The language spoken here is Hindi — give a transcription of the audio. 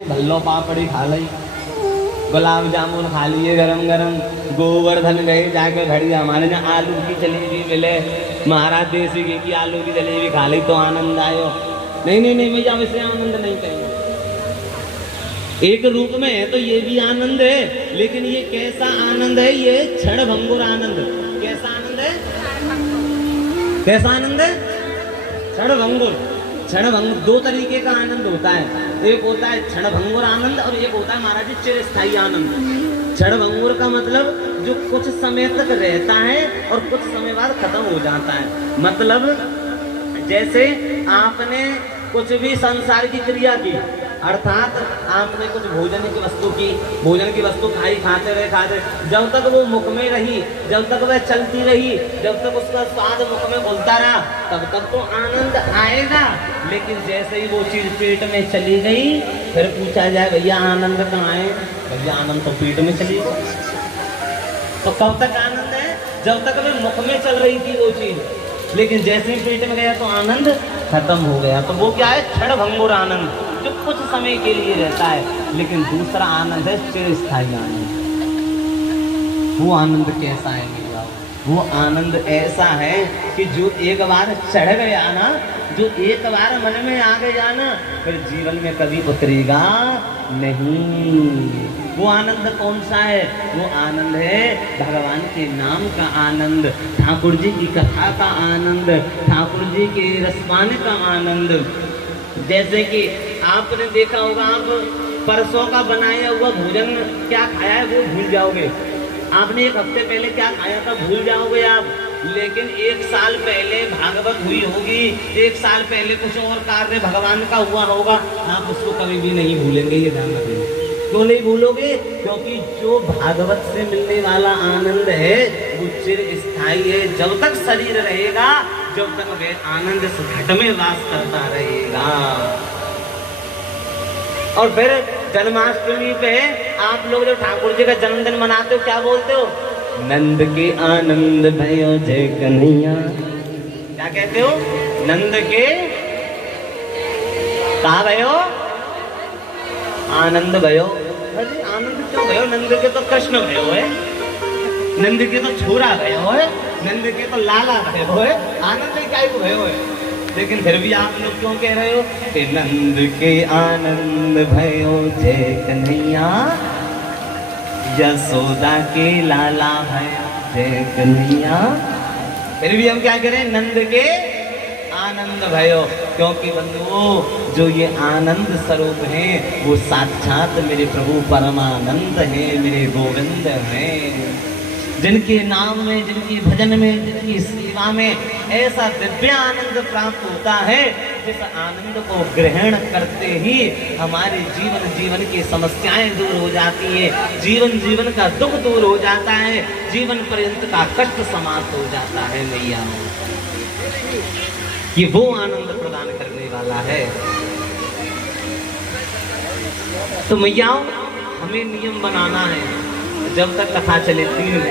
भल्लो पापड़ी खा ली, गुलाब जामुन खा लिए गरम गरम, गोवर्धन गए जाके घड़ी हमारे यहाँ आलू की जलेबी मिले, महाराज देसी घी की आलू की जलेबी खा ली तो आनंद आयो। नहीं नहीं नहीं भैया, वैसे आनंद नहीं कहेंगे। एक रूप में है तो ये भी आनंद है, लेकिन ये कैसा आनंद है? ये क्षण भंगुर आनंद। कैसा आनंद है? कैसा आनंद है? क्षण भंगुर। क्षण भंगुर दो तरीके का आनंद होता है, एक होता है क्षण भंगुर आनंद और एक होता है महाराज जी चिरस्थायी आनंद। क्षण भंगुर का मतलब जो कुछ समय तक रहता है और कुछ समय बाद खत्म हो जाता है। मतलब जैसे आपने कुछ भी संसार की क्रिया की, अर्थात आपने कुछ भोजन की वस्तु खाई, खाते रहे, जब तक वो मुख में रही, जब तक वह चलती रही, जब तक उसका स्वाद मुख में घुलता रहा, तब तक तो आनंद आएगा। लेकिन जैसे ही वो चीज पेट में चली गई, फिर पूछा जाए भैया आनंद कहाँ है? भैया आनंद तो पेट में चली गई। तो कब तक आनंद है? जब तक वह मुख में चल रही थी वो चीज, लेकिन जैसे ही पेट में गया तो आनंद खत्म हो गया। तो वो क्या है? क्षण भंगुर आनंद, जो कुछ समय के लिए रहता है। लेकिन दूसरा आनंद है चिरस्थायी आनंद। वो आनंद कैसा है? वो आनंद ऐसा है कि जो एक बार चढ़ गया ना, जो एक बार मन में आ गया ना, फिर जीवन में कभी उतरेगा नहीं। वो आनंद कौन सा है? वो आनंद है भगवान के नाम का आनंद, ठाकुर जी की कथा का आनंद, ठाकुर जी के रसपान का आनंद। जैसे कि आपने देखा होगा, आप परसों का बनाया हुआ भोजन क्या खाया है वो भूल जाओगे। आपने एक हफ्ते पहले क्या खाया था भूल जाओगे आप, लेकिन एक साल पहले भागवत हुई होगी, एक साल पहले कुछ और कार्य भगवान का हुआ होगा, आप उसको कभी भी नहीं भूलेंगे। ये ध्यान रखेंगे। क्यों नहीं भूलोगे? क्योंकि जो भागवत से मिलने वाला आनंद है वो चिरस्थायी है। जब तक शरीर रहेगा, जब तक वह आनंद इस घट में वास करता रहेगा। और फिर जन्माष्टमी पे आप लोग जब ठाकुर जी का जन्मदिन मनाते हो, क्या बोलते हो? नंद के आनंद भयो जय कन्हैया। क्या कहते हो? नंद के कहा भयो? आनंद भयो। अरे आनंद क्यों भयो? नंद के तो कृष्ण भयो है, नंद के तो छोरा भयो है, नंद के तो लाला भयो है, आनंद क्या भयो है? लेकिन फिर भी आप लोग क्यों कह रहे हो कि नंद के आनंद भयो जय कन्हैया, यशोदा के लाला भयो जय कन्हैया। फिर भी हम क्या करें? नंद के आनंद भयो। क्योंकि बंधुओं, जो ये आनंद स्वरूप है वो साक्षात मेरे प्रभु परमानंद है, मेरे गोविंद हैं। जिनके नाम में, जिनकी भजन में, जिनकी सेवा में ऐसा दिव्य आनंद प्राप्त होता है, जिस आनंद को ग्रहण करते ही हमारे जीवन की समस्याएं दूर हो जाती है, जीवन का दुख दूर हो जाता है, जीवन पर्यंत का कष्ट समाप्त हो जाता है। मैया ये वो आनंद प्रदान करने वाला है। तो मैया हमें नियम बनाना है, जब तक कथा चले 3 घंटे